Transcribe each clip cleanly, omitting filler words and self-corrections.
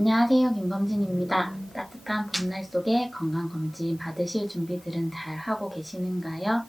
안녕하세요. 김검진입니다. 따뜻한 봄날 속에 건강검진 받으실 준비들은 잘 하고 계시는가요?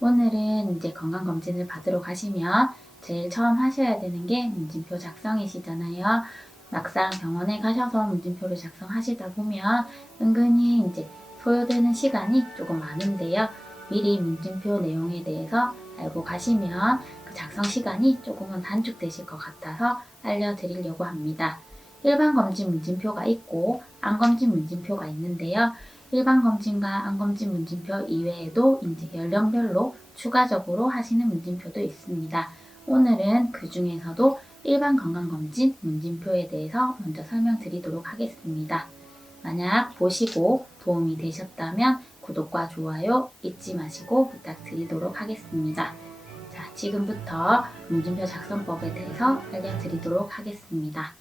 오늘은 이제 건강검진을 받으러 가시면 제일 처음 하셔야 되는 게 문진표 작성이시잖아요. 막상 병원에 가셔서 문진표를 작성하시다 보면 은근히 이제 소요되는 시간이 조금 많은데요. 미리 문진표 내용에 대해서 알고 가시면 그 작성 시간이 조금은 단축되실 것 같아서 알려드리려고 합니다. 일반 검진 문진표가 있고 안검진 문진표가 있는데요. 일반 검진과 안검진 문진표 이외에도 이제 연령별로 추가적으로 하시는 문진표도 있습니다. 오늘은 그 중에서도 일반 건강검진 문진표에 대해서 먼저 설명드리도록 하겠습니다. 만약 보시고 도움이 되셨다면 구독과 좋아요 잊지 마시고 부탁드리도록 하겠습니다. 자, 지금부터 문진표 작성법에 대해서 알려드리도록 하겠습니다.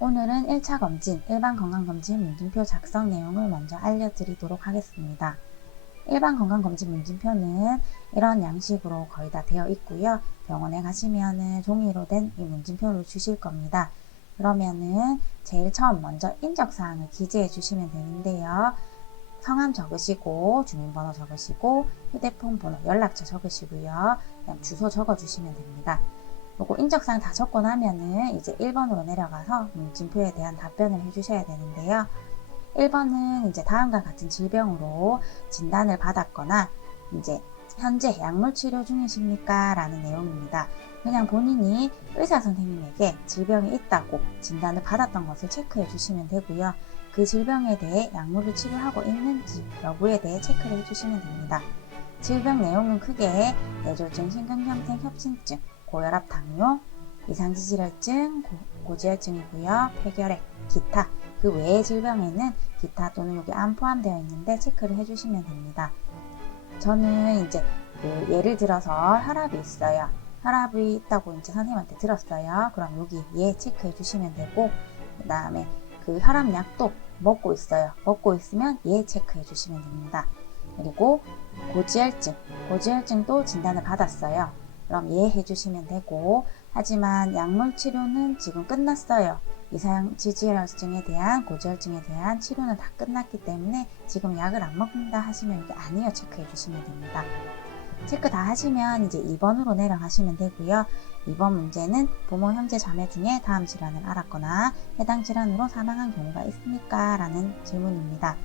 오늘은 1차 검진, 일반 건강검진 문진표 작성 내용을 먼저 알려드리도록 하겠습니다. 일반 건강검진 문진표는 이런 양식으로 거의 다 되어 있고요. 병원에 가시면은 종이로 된 이 문진표를 주실 겁니다. 그러면은 제일 처음 먼저 인적사항을 기재해 주시면 되는데요. 성함 적으시고, 주민번호 적으시고, 휴대폰 번호, 연락처 적으시고요. 그다음 주소 적어 주시면 됩니다. 요거 인적사항 다 적고 나면은 이제 1번으로 내려가서 문진표에 대한 답변을 해주셔야 되는데요. 1번은 이제 다음과 같은 질병으로 진단을 받았거나 이제 현재 약물 치료 중이십니까? 라는 내용입니다. 그냥 본인이 의사 선생님에게 질병이 있다고 진단을 받았던 것을 체크해 주시면 되고요. 그 질병에 대해 약물을 치료하고 있는지 여부에 대해 체크를 해주시면 됩니다. 질병 내용은 크게 뇌졸중, 심근경색, 협심증, 고혈압, 당뇨, 이상지질혈증, 고지혈증이고요. 폐결핵, 기타. 그 외의 질병에는 기타 또는 여기 안 포함되어 있는데 체크를 해주시면 됩니다. 저는 이제 예를 들어서 혈압이 있어요. 혈압이 있다고 이제 선생님한테 들었어요. 그럼 여기 예 체크해 주시면 되고, 그 다음에 그 혈압약도 먹고 있어요. 먹고 있으면 예 체크해 주시면 됩니다. 그리고 고지혈증도 진단을 받았어요. 그럼 예 해주시면 되고, 하지만 약물 치료는 지금 끝났어요. 이상지질혈증에 대한 고지혈증에 대한 치료는 다 끝났기 때문에 지금 약을 안 먹는다 하시면 여기 아니요 체크해 주시면 됩니다. 체크 다 하시면 이제 2번으로 내려가시면 되고요. 2번 문제는 부모, 형제, 자매 중에 다음 질환을 앓았거나 해당 질환으로 사망한 경우가 있습니까? 라는 질문입니다.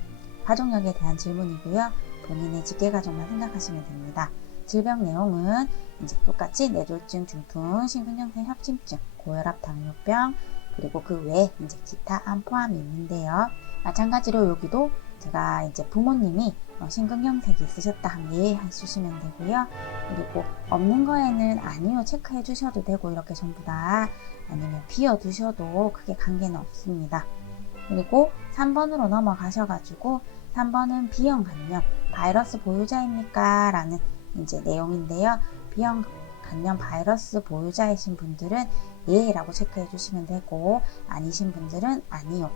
가족력에 대한 질문이고요. 본인의 직계가족만 생각하시면 됩니다. 질병 내용은 이제 똑같이 뇌졸중, 중풍, 심근경색, 협심증, 고혈압, 당뇨병, 그리고 그 외에 이제 기타 안 포함이 있는데요. 마찬가지로 여기도 제가 이제 부모님이 심근경색이 있으셨다 하면 예 해주시면 되고요. 그리고 없는 거에는 아니요 체크해 주셔도 되고, 이렇게 전부 다 아니면 비워 두셔도 크게 관계는 없습니다. 그리고 3번으로 넘어가셔가지고 3번은 B형 간염, 바이러스 보유자입니까? 라는 이제 내용인데요. B형 간염 바이러스 보유자이신 분들은 예 라고 체크해 주시면 되고, 아니신 분들은 아니요.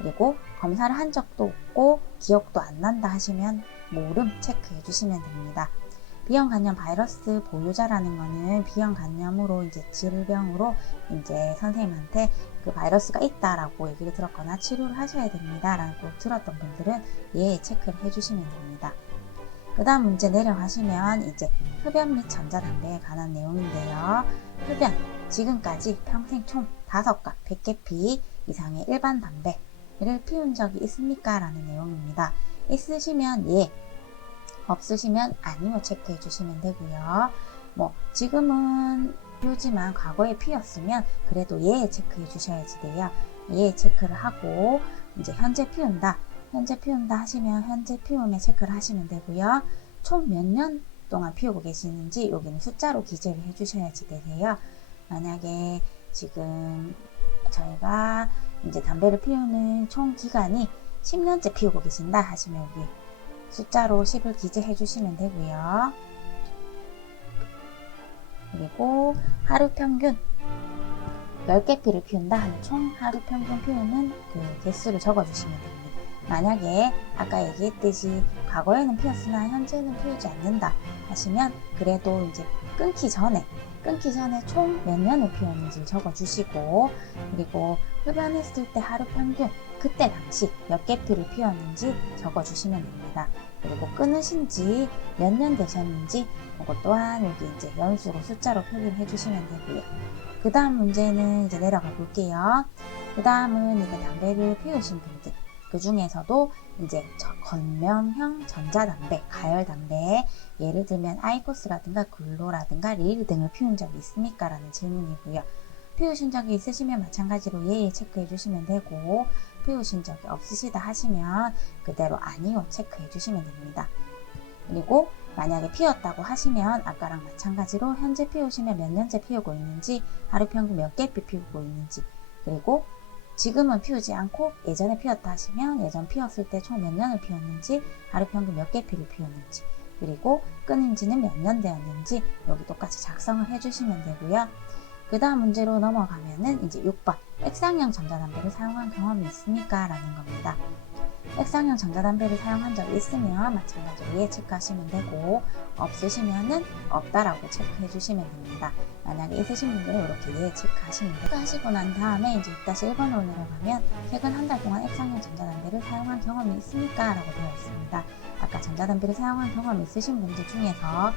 그리고 검사를 한 적도 없고 기억도 안 난다 하시면 모름 체크해 주시면 됩니다. B형 간염 바이러스 보유자라는 거는 B형 간염으로 이제 질병으로 이제 선생님한테 그 바이러스가 있다라고 얘기를 들었거나 치료를 하셔야 됩니다 라고 들었던 분들은 예 체크를 해주시면 됩니다. 그 다음 문제 내려가시면 이제 흡연 및 전자담배에 관한 내용인데요. 흡연, 지금까지 평생 총 5갑 100개 피 이상의 일반 담배를 피운 적이 있습니까? 라는 내용입니다. 있으시면 예, 없으시면 아니요 체크해 주시면 되고요. 뭐 지금은 피우지만 과거에 피웠으면 그래도 예 체크해 주셔야지 돼요. 예 체크를 하고, 이제 현재 피운다 하시면 현재 피움에 체크를 하시면 되고요. 총 몇 년 동안 피우고 계시는지 여기는 숫자로 기재를 해 주셔야지 되세요. 만약에 지금 저희가 이제 담배를 피우는 총 기간이 10년째 피우고 계신다 하시면 여기 숫자로 10을 기재해 주시면 되고요. 그리고 하루 평균 10개 피를 피운다 하면 총 하루 평균 피우는 그 개수를 적어 주시면 됩니다. 만약에 아까 얘기했듯이 과거에는 피었으나 현재는 피우지 않는다 하시면 그래도 이제 끊기 전에 총 몇 년을 피웠는지 적어주시고, 그리고 흡연했을 때 하루 평균 그때 당시 몇 개 피를 피웠는지 적어주시면 됩니다. 그리고 끊으신 지 몇 년 되셨는지 그것 또한 여기 이제 연수로 숫자로 표기를 해주시면 되고요. 그 다음 문제는 이제 내려가 볼게요. 그 다음은 이제 담배를 피우신 분들, 그 중에서도 이제 건명형 전자담배, 가열담배, 예를 들면 아이코스라든가 글로라든가 리일 등을 피운 적이 있습니까? 라는 질문이고요. 피우신 적이 있으시면 마찬가지로 예에 체크해 주시면 되고, 피우신 적이 없으시다 하시면 그대로 아니요 체크해 주시면 됩니다. 그리고 만약에 피웠다고 하시면 아까랑 마찬가지로 현재 피우시면 몇 년째 피우고 있는지, 하루 평균 몇 개 피우고 있는지, 그리고 지금은 피우지 않고 예전에 피웠다 하시면 예전 피웠을 때 총 몇 년을 피웠는지, 하루 평균 몇 개 피를 피웠는지, 그리고 끊은 지는 몇 년 되었는지 여기 똑같이 작성을 해주시면 되고요. 그 다음 문제로 넘어가면은 이제 6번 액상형 전자담배를 사용한 경험이 있습니까? 라는 겁니다. 액상형 전자담배를 사용한 적이 있으면 마찬가지로 예 체크하시면 되고, 없으시면은 없다라고 체크해 주시면 됩니다. 만약에 있으신 분들은 이렇게 예 체크하시면 돼요. 체크하시고 난 다음에 이제 6-1번으로 내려가면 최근 한 달 동안 액상형 전자담배를 사용한 경험이 있습니까? 라고 되어 있습니다. 아까 전자담배를 사용한 경험이 있으신 분들 중에서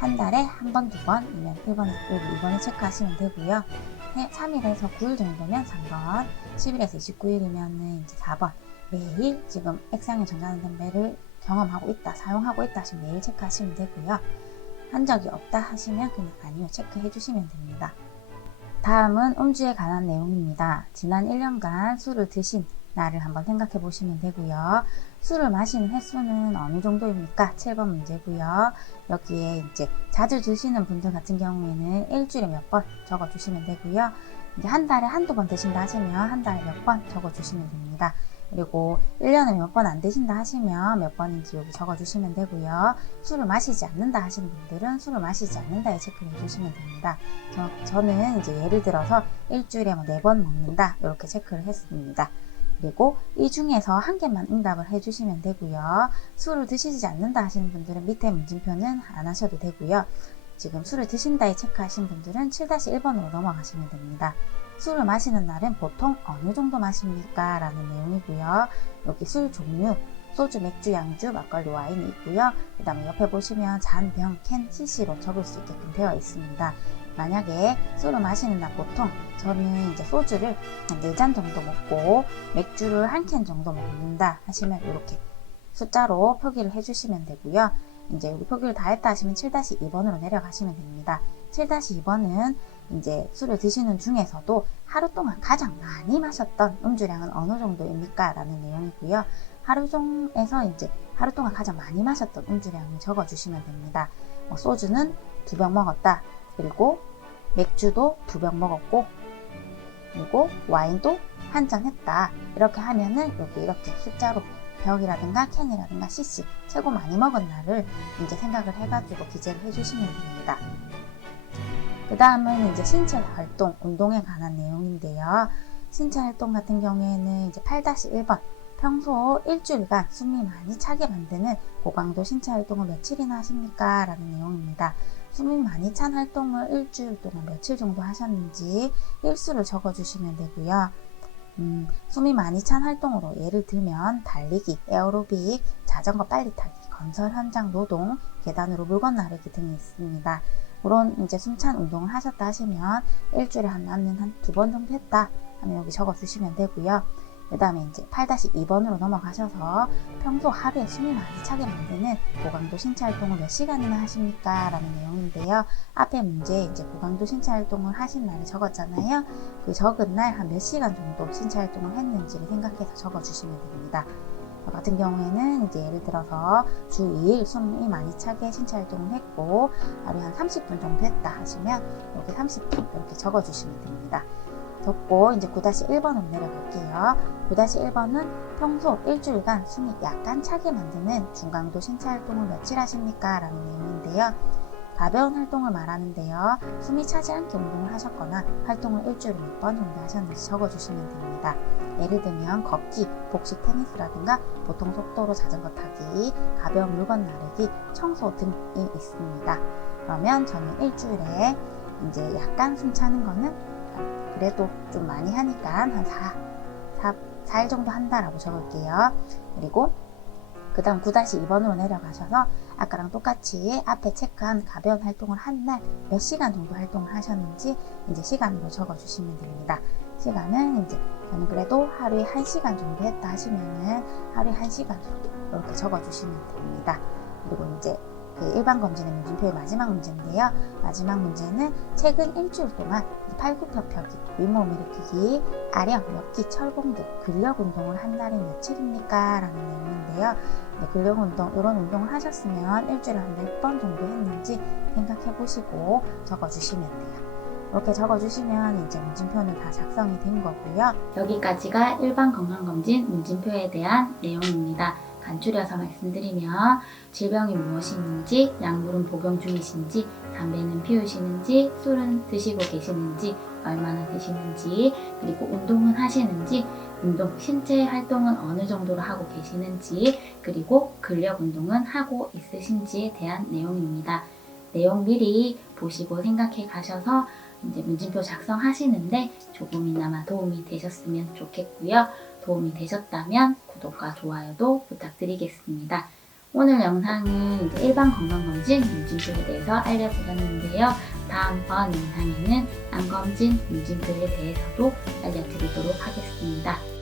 한 달에 한 번, 두 번이면 1번, 여기 2번을 체크하시면 되고요. 3일에서 9일 정도면 3번, 10일에서 29일이면 이제 4번, 매일 지금 액상형 전자담배를 경험하고 있다, 사용하고 있다 하시면 매일 체크하시면 되고요. 한 적이 없다 하시면 그냥 아니요 체크해 주시면 됩니다. 다음은 음주에 관한 내용입니다. 지난 1년간 술을 드신 날을 한번 생각해 보시면 되고요. 술을 마시는 횟수는 어느 정도입니까? 7번 문제고요. 여기에 이제 자주 드시는 분들 같은 경우에는 일주일에 몇 번 적어 주시면 되고요. 이제 한 달에 한두 번 드신다 하시면 한 달에 몇 번 적어 주시면 됩니다. 그리고 1년에 몇 번 안 드신다 하시면 몇 번인지 여기 적어 주시면 되고요. 술을 마시지 않는다 하시는 분들은 술을 마시지 않는다에 체크를 해주시면 됩니다. 저는 이제 예를 들어서 일주일에 4번 먹는다 이렇게 체크를 했습니다. 그리고 이 중에서 한 개만 응답을 해주시면 되고요. 술을 드시지 않는다 하시는 분들은 밑에 문진표는 안 하셔도 되고요. 지금 술을 드신다에 체크하신 분들은 7-1번으로 넘어가시면 됩니다. 술을 마시는 날은 보통 어느 정도 마십니까? 라는 내용이고요. 여기 술 종류, 소주, 맥주, 양주, 막걸리, 와인이 있고요. 그 다음에 옆에 보시면 잔, 병, 캔, cc로 적을 수 있게끔 되어 있습니다. 만약에 술을 마시는 날 보통 저는 이제 소주를 한 4잔 정도 먹고 맥주를 1캔 정도 먹는다 하시면 이렇게 숫자로 표기를 해주시면 되고요. 이제 여기 표기를 다 했다 하시면 7-2번으로 내려가시면 됩니다. 7-2번은 이제 술을 드시는 중에서도 하루 동안 가장 많이 마셨던 음주량은 어느 정도입니까? 라는 내용이고요. 하루 중에서 이제 하루 동안 가장 많이 마셨던 음주량을 적어주시면 됩니다. 소주는 2병 먹었다. 그리고 맥주도 2병 먹었고, 그리고 와인도 1잔 했다. 이렇게 하면은 여기 이렇게 숫자로 벽이라든가 캔이라든가 cc 최고 많이 먹은 날을 이제 생각을 해가지고 기재를 해주시면 됩니다. 그 다음은 이제 신체 활동, 운동에 관한 내용인데요. 신체 활동 같은 경우에는 이제 8-1번 평소 일주일간 숨이 많이 차게 만드는 고강도 신체 활동을 며칠이나 하십니까? 라는 내용입니다. 숨이 많이 찬 활동을 일주일 동안 며칠 정도 하셨는지 일수를 적어주시면 되고요. 숨이 많이 찬 활동으로 예를 들면 달리기, 에어로빅, 자전거 빨리 타기, 건설 현장 노동, 계단으로 물건 나르기 등이 있습니다. 그런 이제 숨찬 운동을 하셨다 하시면 일주일에 나는 한 2번 정도 했다 하면 여기 적어주시면 되고요. 그 다음에 이제 8-2번으로 넘어가셔서 평소 하루에 숨이 많이 차게 만드는 고강도 신체 활동을 몇 시간이나 하십니까? 라는 내용인데요. 앞에 문제에 이제 고강도 신체 활동을 하신 날을 적었잖아요. 그 적은 날 한 몇 시간 정도 신체 활동을 했는지를 생각해서 적어주시면 됩니다. 저 같은 경우에는 이제 예를 들어서 주 2일 숨이 많이 차게 신체 활동을 했고 하루에 한 30분 정도 했다 하시면 여기 30분 이렇게 적어주시면 됩니다. 적고 이제 9-1번으로 내려갈게요. 9-1번은 평소 일주일간 숨이 약간 차게 만드는 중강도 신체 활동을 며칠 하십니까? 라는 내용인데요. 가벼운 활동을 말하는데요. 숨이 차지 않게 운동을 하셨거나 활동을 일주일에 몇 번 정도 하셨는지 적어주시면 됩니다. 예를 들면 걷기, 복식 테니스라든가 보통 속도로 자전거 타기, 가벼운 물건 나르기, 청소 등이 있습니다. 그러면 저는 일주일에 이제 약간 숨 차는 거는 그래도 좀 많이 하니까 한 4일 정도 한다라고 적을게요. 그리고 그 다음 9-2번으로 내려가셔서 아까랑 똑같이 앞에 체크한 가벼운 활동을 한 날 몇 시간 정도 활동을 하셨는지 이제 시간으로 적어주시면 됩니다. 시간은 이제 저는 그래도 하루에 1시간 정도 했다 하시면은 하루에 1시간 정도 이렇게 적어주시면 됩니다. 그리고 이제 그 일반 검진의 문진표의 마지막 문제인데요. 마지막 문제는 최근 일주일 동안 팔굽혀펴기, 윗몸 일으키기, 아령, 엽기, 철봉 등 근력 운동을 한 날이 며칠입니까? 라는 내용인데요. 근력 운동, 이런 운동을 하셨으면 일주일에 한 몇 번 정도 했는지 생각해 보시고 적어주시면 돼요. 이렇게 적어주시면 이제 문진표는 다 작성이 된 거고요. 여기까지가 일반 건강검진 문진표에 대한 내용입니다. 간추려서 말씀드리면 질병이 무엇인지, 약물은 복용 중이신지, 담배는 피우시는지, 술은 드시고 계시는지, 얼마나 드시는지, 그리고 운동은 하시는지, 신체 활동은 어느 정도로 하고 계시는지, 그리고 근력 운동은 하고 있으신지에 대한 내용입니다. 내용 미리 보시고 생각해 가셔서 이제 문진표 작성하시는데 조금이나마 도움이 되셨으면 좋겠고요. 도움이 되셨다면 구독과 좋아요도 부탁드리겠습니다. 오늘 영상은 이제 일반 건강검진 문진표에 대해서 알려드렸는데요. 다음번 영상에는 암검진 문진표에 대해서도 알려드리도록 하겠습니다.